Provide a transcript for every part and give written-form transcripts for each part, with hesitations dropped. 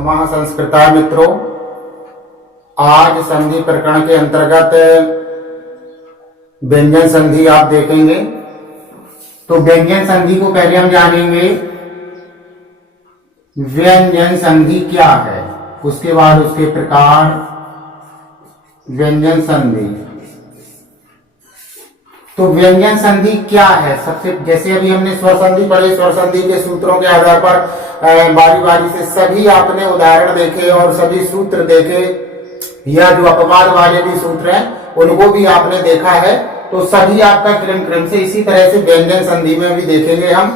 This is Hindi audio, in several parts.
नमः संस्कृताय मित्रों। आज संधि प्रकरण के अंतर्गत व्यंजन संधि आप देखेंगे। तो व्यंजन संधि को पहले हम जानेंगे व्यंजन संधि क्या है, उसके बाद उसके प्रकार। व्यंजन संधि, तो व्यंजन संधि क्या है? सबसे जैसे अभी हमने स्वर संधि पढ़े, स्वर संधि के सूत्रों के आधार पर बारी बारी से सभी आपने उदाहरण देखे और सभी सूत्र देखे, या जो अपवाद वाले भी सूत्र हैं उनको भी आपने देखा है। तो सभी आपका क्रम क्रम से इसी तरह से व्यंजन संधि में भी देखेंगे हम।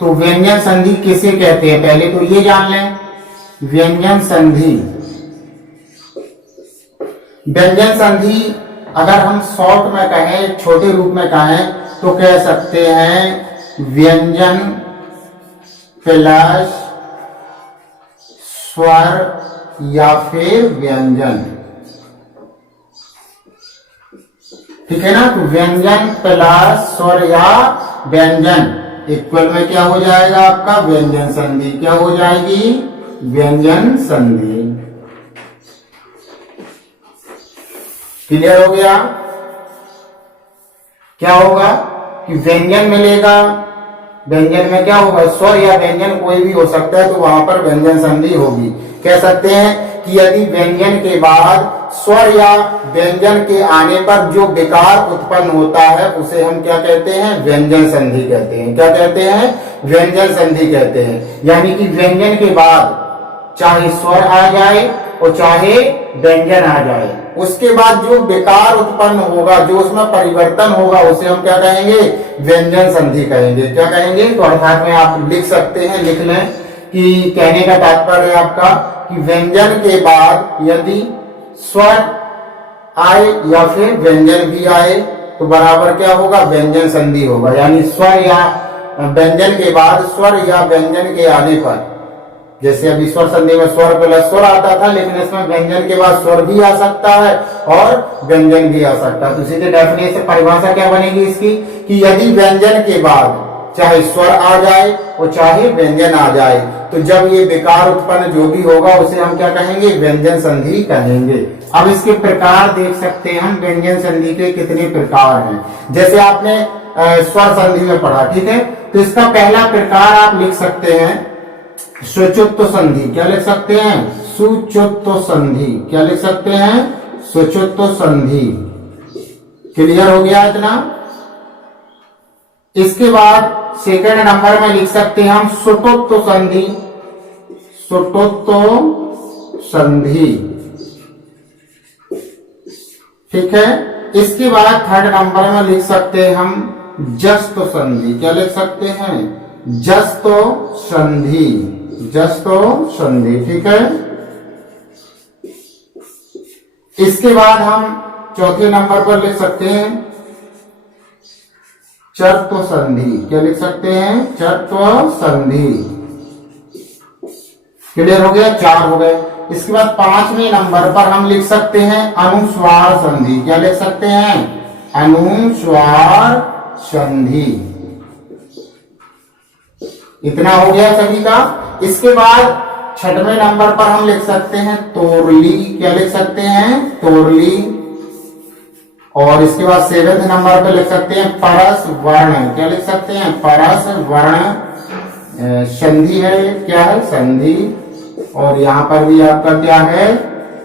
तो व्यंजन संधि किसे कहते हैं पहले तो ये जान लें। व्यंजन संधि, व्यंजन संधि अगर हम शॉर्ट में कहें, छोटे रूप में कहें तो कह सकते हैं व्यंजन प्लस स्वर या फिर व्यंजन। ठीक है ना। तो व्यंजन प्लस स्वर या व्यंजन इक्वल में क्या हो जाएगा आपका? व्यंजन संधि। क्या हो जाएगी? व्यंजन संधि। क्लियर हो गया? क्या होगा कि व्यंजन मिलेगा, व्यंजन में क्या होगा? स्वर या व्यंजन कोई भी हो सकता है, तो वहां पर व्यंजन संधि होगी। कह सकते हैं कि यदि व्यंजन के बाद स्वर या व्यंजन के आने पर जो विकार उत्पन्न होता है उसे हम क्या कहते हैं? व्यंजन संधि कहते हैं। क्या कहते हैं? व्यंजन संधि कहते हैं। यानी कि व्यंजन के बाद चाहे स्वर आ जाए और चाहे व्यंजन आ जाए, उसके बाद जो विकार उत्पन्न होगा, जो उसमें परिवर्तन होगा, उसे हम क्या कहेंगे? व्यंजन संधि कहेंगे। क्या कहेंगे? तो अर्थात में आप लिख सकते हैं, लिख लें कि कहने का तात्पर्य है आपका कि व्यंजन के बाद यदि स्वर आए या फिर व्यंजन भी आए तो बराबर क्या होगा? व्यंजन संधि होगा। यानी स्वर या व्यंजन के बाद स्वर या व्यंजन के आने पर, जैसे अभी स्वर संधि में स्वर प्लस स्वर आता था, लेकिन इसमें व्यंजन के बाद स्वर भी आ सकता है और व्यंजन भी आ सकता है। तो सीधे डेफिनेशन परिभाषा क्या बनेगी इसकी कि यदि व्यंजन के बाद चाहे स्वर आ जाए और चाहे व्यंजन आ जाए, तो जब ये विकार उत्पन्न जो भी होगा उसे हम क्या कहेंगे? व्यंजन संधि कहेंगे। अब इसके प्रकार देख सकते हैं हम, व्यंजन संधि के कितने प्रकार हैं। जैसे आपने स्वर संधि में पढ़ा, ठीक है, तो इसका पहला प्रकार आप लिख सकते हैं सुचुत्व संधि। क्या लिख सकते हैं? सुचुत्व संधि। क्या लिख सकते हैं? सुचुत्व संधि। क्लियर हो गया इतना? इसके बाद सेकंड नंबर में लिख सकते हैं हम सुटुत्व संधि। सुटुत्व संधि, ठीक है। इसके बाद थर्ड नंबर में लिख सकते हैं हम जस्त संधि। क्या लिख सकते हैं? जस्त संधि। जस्त संधि, ठीक है। इसके बाद हम चौथे नंबर पर लिख सकते हैं चर्त्व संधि। क्या लिख सकते हैं? चर्त्व संधि। क्लियर हो गया? 4 हो गए। इसके बाद 5वें नंबर पर हम लिख सकते हैं अनुस्वार संधि। क्या लिख सकते हैं? अनुस्वार संधि। इतना हो गया सभी का। इसके बाद 6वें नंबर पर हम लिख सकते हैं तोरली। क्या लिख सकते हैं? तोरली। और इसके बाद 7वें नंबर पर लिख सकते हैं परस वर्ण। क्या लिख सकते हैं? परस वर्ण संधि है। क्या है? संधि। और यहां पर भी आपका क्या है?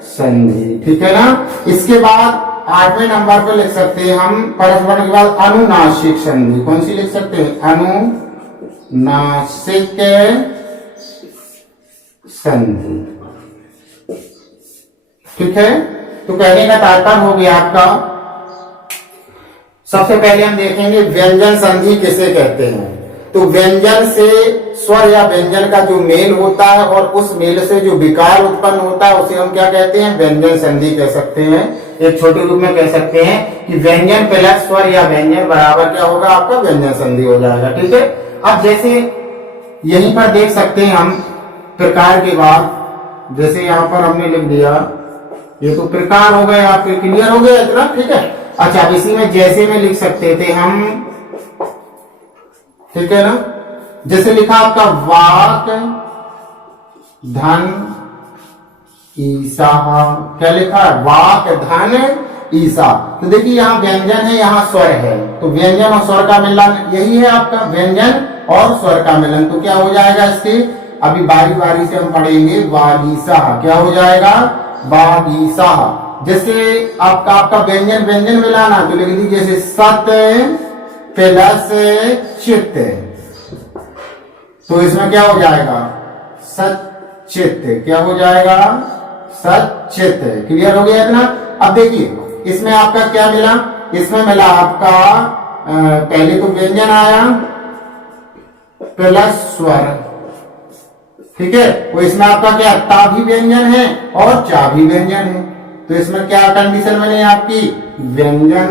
संधि। ठीक है ना। इसके बाद 8वें नंबर पर लिख सकते हैं हम परस वर्ण के बाद अनुनासिक संधि। कौन सी लिख सकते हैं? अनुनासिक संधि। ठीक है। तो कहने का तात्पर्य हो गया आपका, सबसे पहले हम देखेंगे व्यंजन संधि किसे कहते हैं। तो व्यंजन से स्वर या व्यंजन का जो मेल होता है और उस मेल से जो विकार उत्पन्न होता है उसे हम क्या कहते हैं? व्यंजन संधि कह सकते हैं। एक छोटे रूप में कह सकते हैं कि व्यंजन प्लस स्वर या व्यंजन बराबर क्या होगा? आपका व्यंजन संधि हो जाएगा। ठीक है। अब जैसे यहीं पर देख सकते हैं हम प्रकार के बाद, जैसे यहां पर हमने लिख दिया, ये तो प्रकार हो गए आपके। क्लियर हो गया इतना? ठीक है। अच्छा, इसी में जैसे में लिख सकते थे हम, ठीक है ना। जैसे लिखा आपका वाक, धन, ईसा, क्या लिखा है, वाक धन ईसा। तो देखिए यहाँ व्यंजन है, यहाँ स्वर है, तो व्यंजन और स्वर का मिलन यही है आपका, व्यंजन और स्वर का मिलन। तो क्या हो जाएगा इसके, अभी बारी बारी से हम पढ़ेंगे, वागीसा, क्या हो जाएगा, वागीसा। जैसे आपका व्यंजन व्यंजन मिलाना, तो लिख लीजिए जैसे सत प्लस चित्त, तो इसमें क्या हो जाएगा, सचित, क्या हो जाएगा, सचित। क्लियर हो गया इतना। अब देखिए इसमें आपका क्या मिला, इसमें मिला आपका पहले तो व्यंजन आया प्लस स्वर, ठीक है। तो इसमें आपका क्या, ता भी व्यंजन है और चा भी व्यंजन है, तो इसमें क्या कंडीशन बनी आपकी, व्यंजन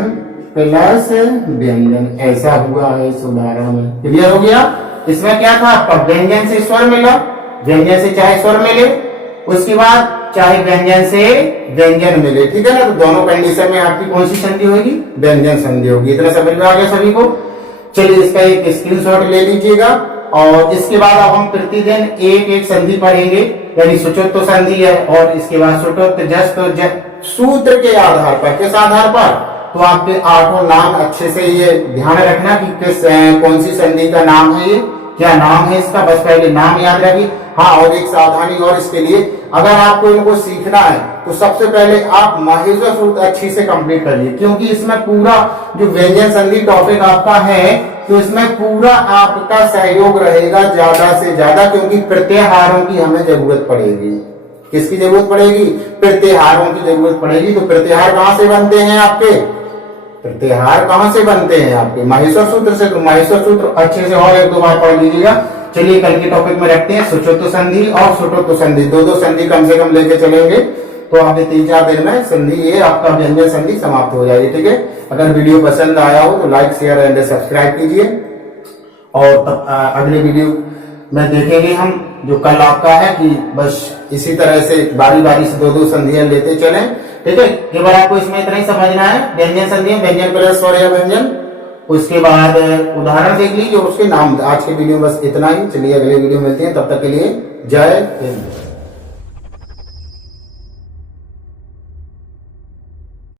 प्लस व्यंजन, ऐसा हुआ है इस उदाहरण में। क्लियर हो गया। इसमें क्या था आपका, व्यंजन से स्वर मिला, व्यंजन से चाहे स्वर मिले, उसके बाद चाहे व्यंजन से व्यंजन मिले, ठीक है ना। तो दोनों कंडीशन में आपकी कौन सी संधि होगी, व्यंजन संधि होगी। इतना समझ में आ गया सभी को। चलिए इसका एक स्क्रीनशॉट ले लीजिएगा, और इसके बाद अब हम प्रतिदिन एक एक संधि पढ़ेंगे, यानी सुचोत्त संधि है, और इसके बाद सुटोत्त, जस्त, सूत्र के आधार पर, किस आधार पर, तो आपके 8 नाम अच्छे से ये ध्यान रखना कि किस कौन सी संधि का नाम है, ये क्या नाम है इसका, बस पहले नाम याद रखिए। हाँ, और एक सावधानी और इसके लिए, अगर आपको इनको सीखना है तो सबसे पहले आप माहेश्वर सूत्र अच्छी से कंप्लीट करिए, क्योंकि इसमें पूरा जो व्यंजन संधि टॉपिक आपका है, तो इसमें पूरा आपका सहयोग रहेगा ज्यादा से ज्यादा, क्योंकि प्रत्याहारों की हमें जरूरत पड़ेगी। किसकी जरूरत पड़ेगी, प्रत्याहारों की जरूरत पड़ेगी। तो प्रत्याहार कहां से बनते हैं आपके, प्रत्याहार कहां से बनते हैं आपके, माहेश्वर सूत्र से। तो माहेश्वर सूत्र अच्छे से और एक दो बार पढ़ लीजिएगा। चलिए कल के टॉपिक में रखते हैं सुचोत्त संधि और सुटोत्त संधि, दो संधि कम से कम लेके चलेंगे, तो आपके 3-4 दिन में संधि ये आपका व्यंजन संधि समाप्त हो जाएगी, ठीक है। अगर वीडियो पसंद आया हो तो लाइक शेयर एंड सब्सक्राइब कीजिए, और तब अगले वीडियो में देखेंगे हम, जो कल आपका है, कि बस इसी तरह से बारी बारी से 2-2 संधियां लेते चलें, ठीक है। केवल आपको इसमें इतना ही समझना है, व्यंजन संधि, व्यंजन प्लस स्वर या व्यंजन, उसके बाद उदाहरण देख लीजिए, उसके नाम। आज के वीडियो में बस इतना ही। चलिए अगले वीडियो मिलते हैं, तब तक के लिए जय हिंद।